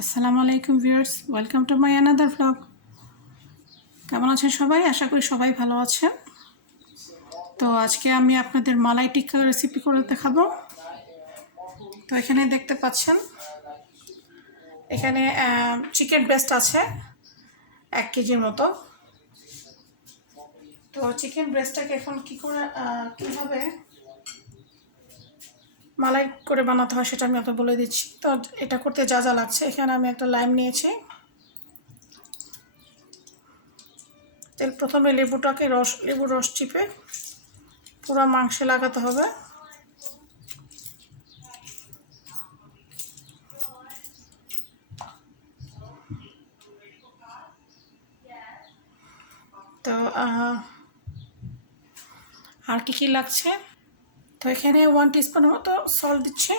আসসালামু আলাইকুম viewers, welcome to my another blog. কেমন আছেন সবাই? আশা করি সবাই ভালো আছেন। তো আজকে আমি আপনাদের মালাই টিক্কা রেসিপি করে দেখাবো। তো এখানে দেখতে পাচ্ছেন, এখানে চিকেন ব্রেস্ট আছে 1 কেজির মতো। তো চিকেন ব্রেস্টটাকে এখন কীভাবে মালাই করে বানাতে হয় সেটা আমি আপনাকে বলে দিচ্ছি। তো এটা করতে যা যা লাগছে, এখানে আমি একটা লাইম নিয়েছি। প্রথমে লেবুর রস চিপে পুরো মাংসে লাগাতে হবে। তো আর কি লাগছে, তো এখানে 1 টিস্পুনের মতো সল্ট দিচ্ছি,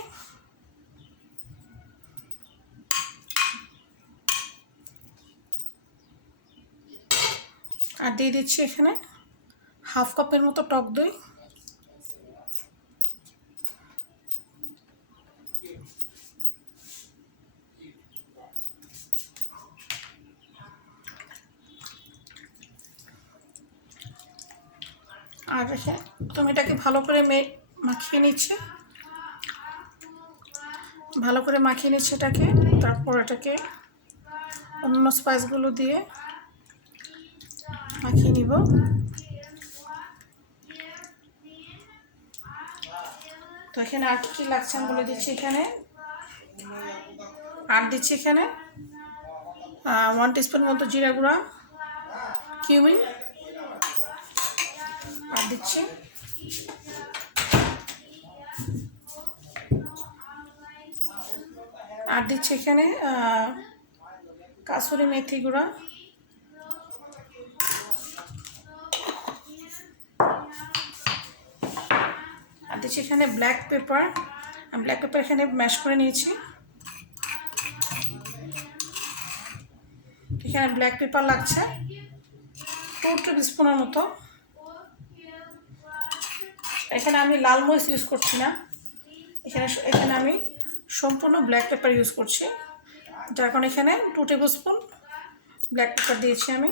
আর দিয়ে দিচ্ছি এখানে হাফ কাপের মতো টক দই, আর তুমি এটাকে ভালো করে মাখিয়ে নিচ্ছি এটাকে। তারপর এটাকে অন্য স্পাইসগুলো দিয়ে মাখিয়ে নিব। তো এখানে আর কি লাগছে আমি বলে দিচ্ছি। দিচ্ছি এখানে 1 টিস্পুন মতো জিরা গুঁড়া, কিউমিন আর দিচ্ছি এখানে কাসুরি মেথি গুঁড়া, আর দিচ্ছি এখানে ব্ল্যাক পেপার এখানে ম্যাশ করে নিয়েছি। এখানে ব্ল্যাক পেপার লাগছে 2 টেবিল স্পুনের মতো। এখানে আমি লাল মরিচ ইউজ করছি না, এখানে আমি সম্পূর্ণ ব্ল্যাক পেপার ইউজ করছি, যার কারণে এখানে 2 টেবিল স্পুন ব্ল্যাক পেপার দিয়েছি আমি।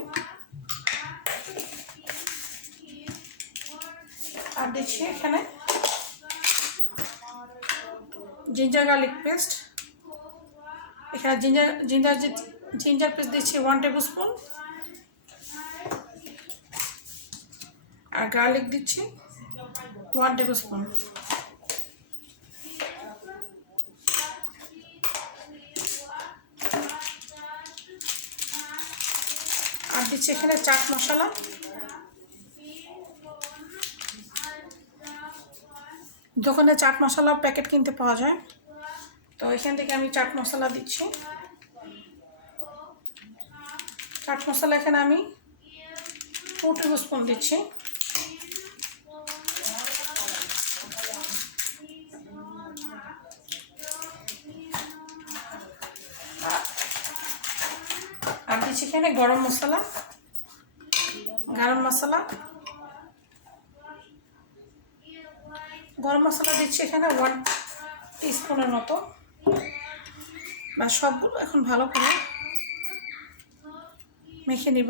আর দিচ্ছি এখানে জিঞ্জার গার্লিক পেস্ট, এখানে জিঞ্জার পেস্ট দিচ্ছি 1 টেবিল স্পুন, আর গার্লিক দিচ্ছি 1 টেবিল স্পুন। আর দিচ্ছি এখানে চাট মশলা, দোকানে চাট মশলা প্যাকেট কিনতে পাওয়া যায়। তো এখান থেকে আমি চাট মশলা দিচ্ছি। চাট মশলা এখানে আমি 2 টেবিল স্পুন দিচ্ছি। আর দিচ্ছি এখানে গরম মশলা দিচ্ছি এখানে 1 টিস্পুনের মতো। বা সবগুলো এখন ভালো করে মেখে নিব।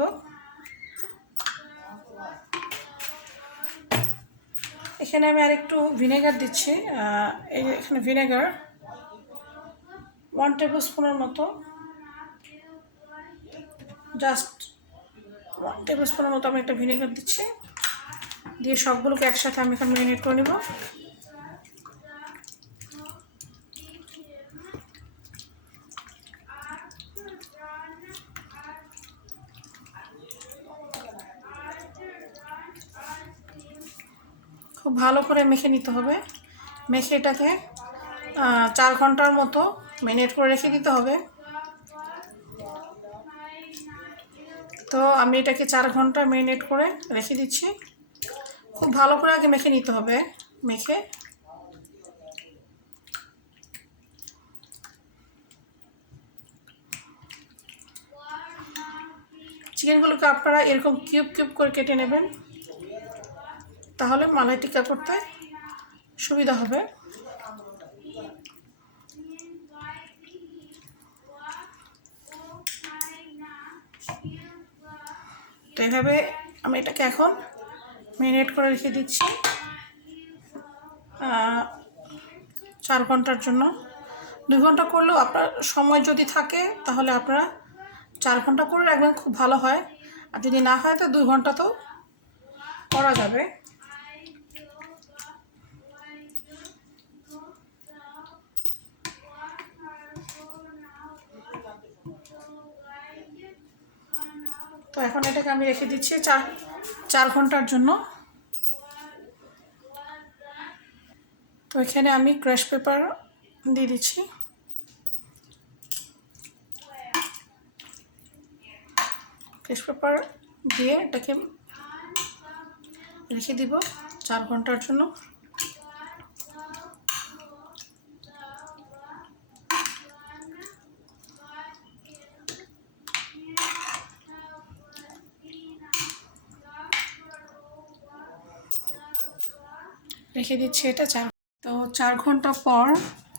এখানে আমি আর একটু ভিনেগার দিচ্ছি। এখানে ভিনেগার 1 টেবিল স্পুনের মতো, জাস্ট 1 টেবিল স্পুনের মতো আমি একটা ভিনেগার দিচ্ছি। দিয়ে সবগুলোকে একসাথে আমি এখন ম্যারিনেট করে নেব। খুব ভালো করে মেখে নিতে হবে। মেখে এটাকে 4 ঘন্টার মতো ম্যারিনেট করে রেখে দিতে হবে। তো আমি এটাকে 4 ঘন্টা ম্যারিনেট করে রেখে দিচ্ছি। খুব ভালো করে আগে মেখে নিতে হবে। চিকেনগুলোকে আপনারা এরকম কিউব করে কেটে নেবেন, তাহলে মালাই টিক্কা করতে সুবিধা হবে। এইভাবে আমি এটাকে এখন ম্যারিনেট করে রেখে দিচ্ছি 4 ঘন্টার জন্য। 2 ঘন্টা করলেও আপনার সময় যদি থাকে তাহলে আপনারা 4 ঘন্টা করে রাখবেন, খুব ভালো হয়। আর যদি না হয় তো 2 ঘন্টা তো করা যাবে। তো এখন এটাকে আমি রেখে দিচ্ছি 4 ঘন্টার জন্য। তো এখানে আমি ক্রাশ পেপার দিয়ে দিচ্ছি। ক্রাশ পেপার দিয়ে এটাকে রেখে দিব 4 ঘন্টার জন্য। রেখে দিচ্ছি এটা 4 ঘন্টা পর,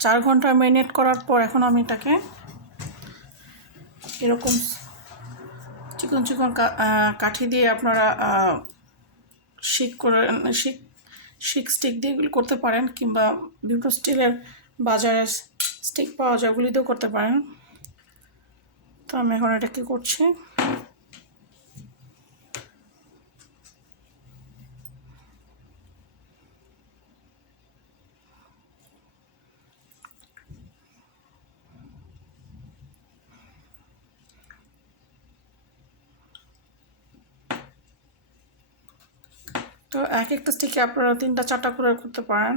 4 ঘন্টা ম্যারিনেট করার পর এখন আমি এটাকে এরকম চিকন চিকন কাঠি দিয়ে আপনারা শিক স্টিক দিয়ে এগুলো করতে পারেন, কিংবা বিভিন্ন স্টিলের বাজারে স্টিক পাওয়া যায়, ওগুলি দিয়েও করতে পারেন। তো আমি এখন এটা কি করছি, তো এক একটা স্টিকে আপনারা 3টা 4টা করে করতে পারেন।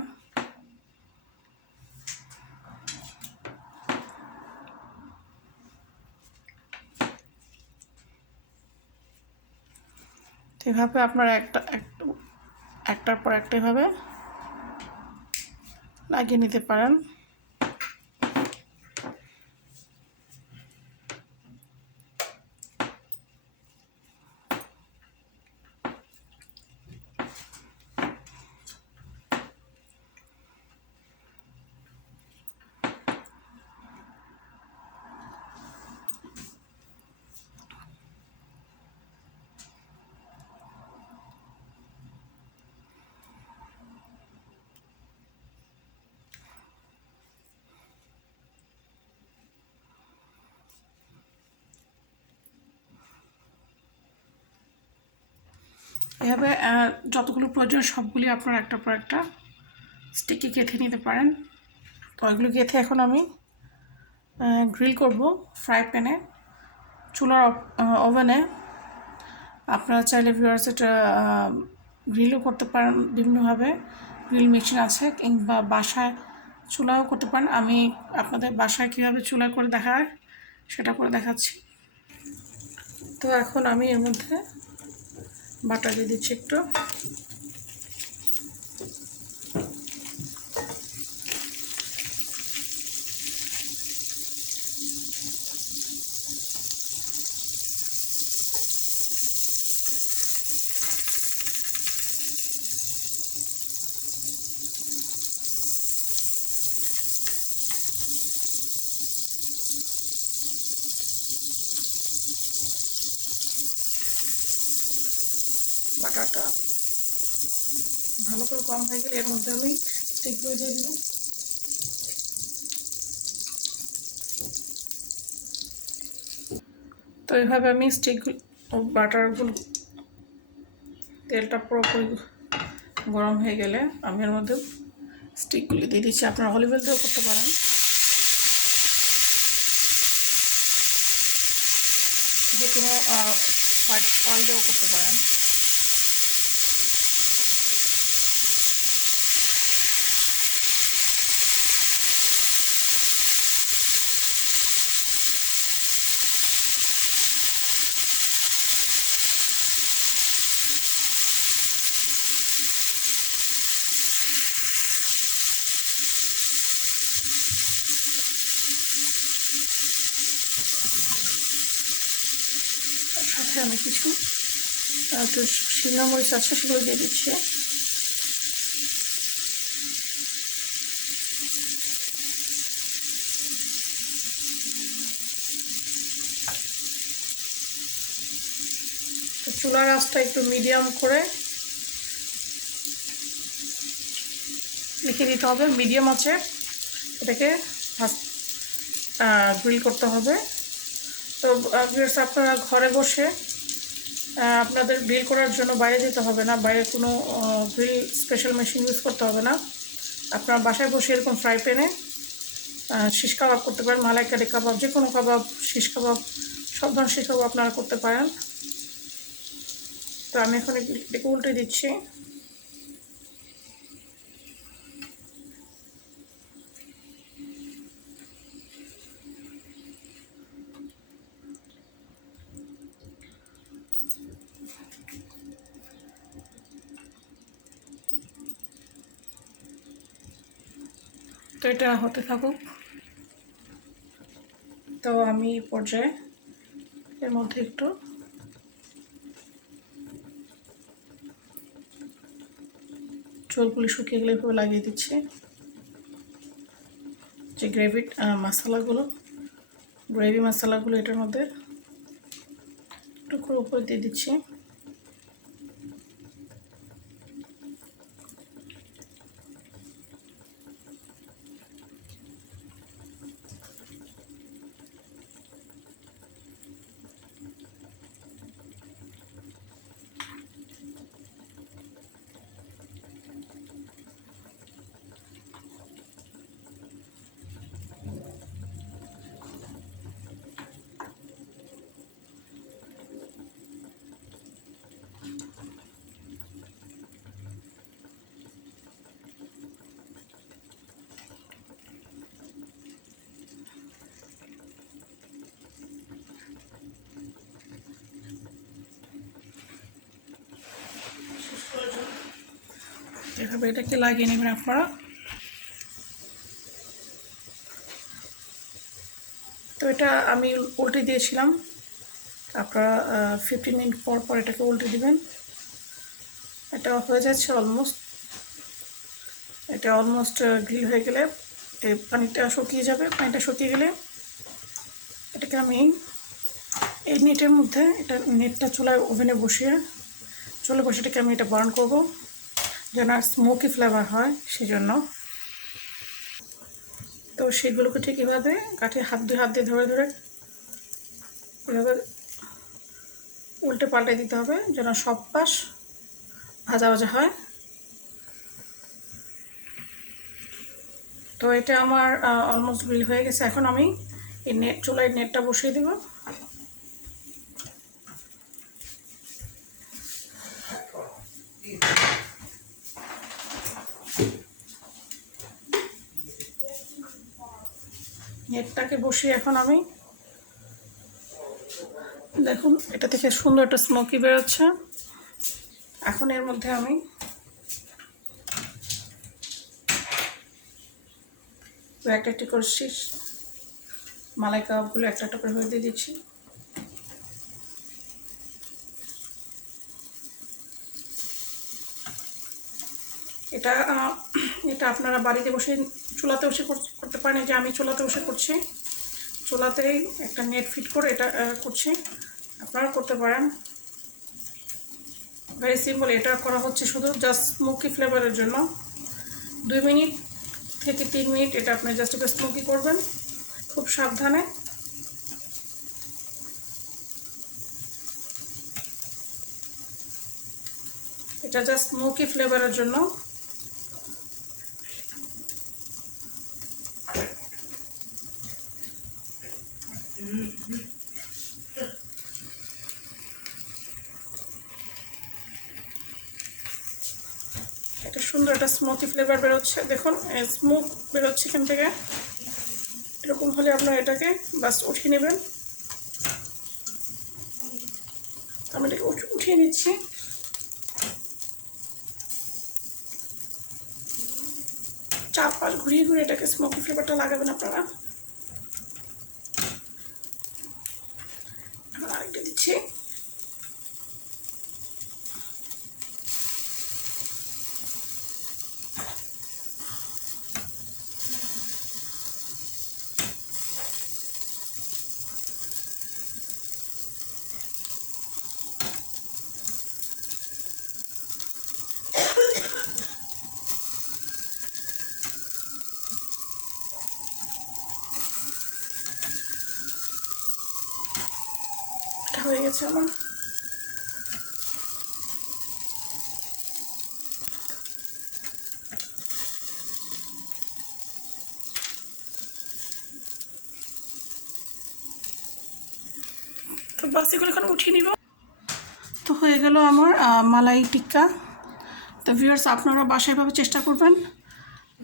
এভাবে আপনারা একটার পর একটা এভাবে লাগিয়ে নিতে পারেন। এভাবে যতগুলো প্রয়োজন সবগুলি আপনারা একটার পর একটা স্টিকে গেঁথে নিতে পারেন। তো এগুলো গেঁথে এখন আমি গ্রিল করব ফ্রাই প্যানে, চুলার ওভেনে। আপনারা চাইলে ভিউয়ার্স এটা গ্রিলও করতে পারেন, বিভিন্নভাবে গ্রিল মেশিন আছে, কিংবা বাসায় চুলাও করতে পারেন। আমি আপনাদের বাসায় কীভাবে চুলা করে দেখায় সেটা করে দেখাচ্ছি। তো এখন আমি এর মধ্যে বাটার দিয়ে দিচ্ছি একটু। বাটারটা ভালো করে গরম হয়ে গেলে এর মধ্যে আমি স্টিকগুলো দিয়ে দিব। তো এইভাবে আমি স্টিকগুলো, বাটারগুলো, তেলটা পুরোপুরি গরম হয়ে গেলে আমি এর মধ্যে স্টিকগুলি দিয়ে দিচ্ছি। আপনারা অলিভ অয়েল দিয়েও করতে পারেন, যে কোনো হোয়াইট অয়েল দিয়েও করতে পারেন। সাথে আমি কিছু একটু শিমলা মরিচ আছে, সেগুলো দিয়ে দিচ্ছি। তো চুলার আঁচটা একটু মিডিয়াম করে লিখে দিতে হবে, মিডিয়াম আছে এটাকে গ্রিল করতে হবে। তো ভিউয়ার্স, আপনারা ঘরে বসে আপনাদের গ্রিল করার জন্য বাইরে যেতে হবে না, বাইরে কোনো গ্রিল স্পেশাল মেশিন ইউজ করতে হবে না। আপনার বাসায় বসে এরকম ফ্রাই প্যানে শিশ কাবাব করতে পারেন, মালাইকারি কাবাব, যে কোনো কাবাব, শিশ কাবাব, সব ধরনের শিশ কাবাব আপনারা করতে পারেন। তো আমি এখন এটাকে উল্টে দিচ্ছি। তো এটা হতে থাকুক। তো আমি পর্যায়ে এর মধ্যে একটু চুলগুলি শুকিয়ে গেলে এভাবে লাগিয়ে দিচ্ছি। যে গ্রেভি মশলাগুলো এটার মধ্যে একটু করে উপর দিয়ে দিচ্ছি। এভাবে এটাকে লাগিয়ে নেবেন আপনারা। তো এটা আমি উল্টে দিয়েছিলাম, আপনারা 15 মিনিট পর পর এটাকে উল্টে দিবেন। এটা হয়ে যাচ্ছে অলমোস্ট। এটা অলমোস্ট গ্রিল হয়ে গেলে এই পানিটা শুকিয়ে যাবে। পানিটা শুকিয়ে গেলে এটাকে আমি এই নেটের মধ্যে, এটা নেটটা চুলায় ওভেনে বসিয়ে এটাকে আমি এটা বার্ন করব যেন স্মোকি ফ্লেভার হয় সেই জন্য। তো সেগুলোকে ঠিক এভাবে কাঠে হাত দিয়ে ধরে ধরে এভাবে উল্টে পাল্টে দিতে হবে যেন সব পাশ ভাজা ভাজা হয়। তো এটা আমার অলমোস্ট গ্রিল হয়ে গেছে। এখন আমি এই চুলায় নেটটা বসিয়ে দেব। নেটটাকে বসিয়ে এখন আমি দেখুন এটা থেকে সুন্দর একটা স্মোকি বেরোচ্ছে। এখন এর মধ্যে আমি একটা একটি করে মালাই কাবাবগুলো একটা একটা করে দিয়ে দিচ্ছি। এটা আপনারা বাড়িতে বসে চুলাতে বসে করতে পারেন। যে আমি চুলাতে বসে করছি, চুলাতেই একটা নেট ফিট করে এটা করছি, আপনারা করতে পারেন। Very simple. এটা করা হচ্ছে শুধু জাস্ট স্মোকি ফ্লেভারের জন্য। 2 মিনিট থেকে 3 মিনিট এটা আপনি জাস্ট একটু স্মোকি করবেন খুব সাবধানে। এটা জাস্ট স্মোকি ফ্লেভারের জন্য। এটা সুন্দর একটা স্মোকি ফ্লেভার বেরোচ্ছে। দেখুন স্মোক বেরোচ্ছে এখান থেকে। এরকম হলে আপনারা এটাকে বাস উঠিয়ে নেবেন। আমি এটাকে উঠিয়ে নিচ্ছি। চারপাশ ঘুরিয়ে ঘুরিয়ে এটাকে স্মোকি ফ্লেভারটা লাগাবেন আপনারা। এখন আরেকটা দিচ্ছি। হয়ে গেছে আমার। তো বাস এগুলো এখন উঠিয়ে নিব। তো হয়ে গেল আমার মালাই টিক্কা। তো ভিউয়ার্স, আপনারা বাসায় এভাবে চেষ্টা করবেন।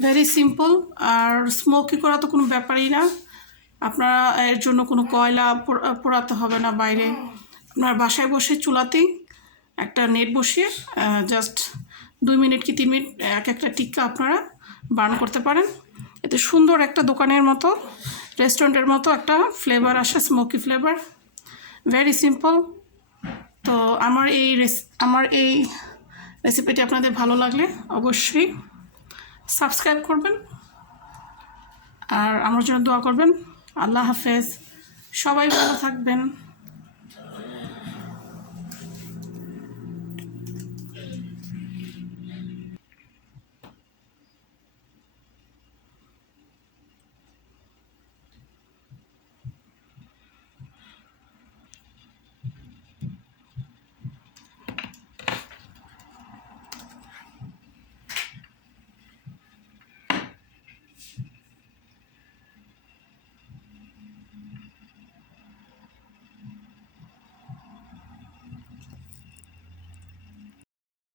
ভেরি সিম্পল, আর স্মোকি করা তো কোনো ব্যাপারই না। আপনারা এর জন্য কোনো কয়লা পোড়াতে হবে না বাইরে। আপনার বাসায় বসে চুলাতেই একটা নেট বসিয়ে জাস্ট 2 মিনিট কি 3 মিনিট এক একটা টিক্কা আপনারা বার্ন করতে পারেন। এতে সুন্দর একটা দোকানের মতো, রেস্টুরেন্টের মতো একটা ফ্লেভার আসে, স্মোকি ফ্লেভার। Very simple. তো আমার এই রেসিপিটি আপনাদের ভালো লাগলে অবশ্যই সাবস্ক্রাইব করবেন আর আমার জন্য দোয়া করবেন। আল্লাহ হাফেজ, সবাই ভালো থাকবেন।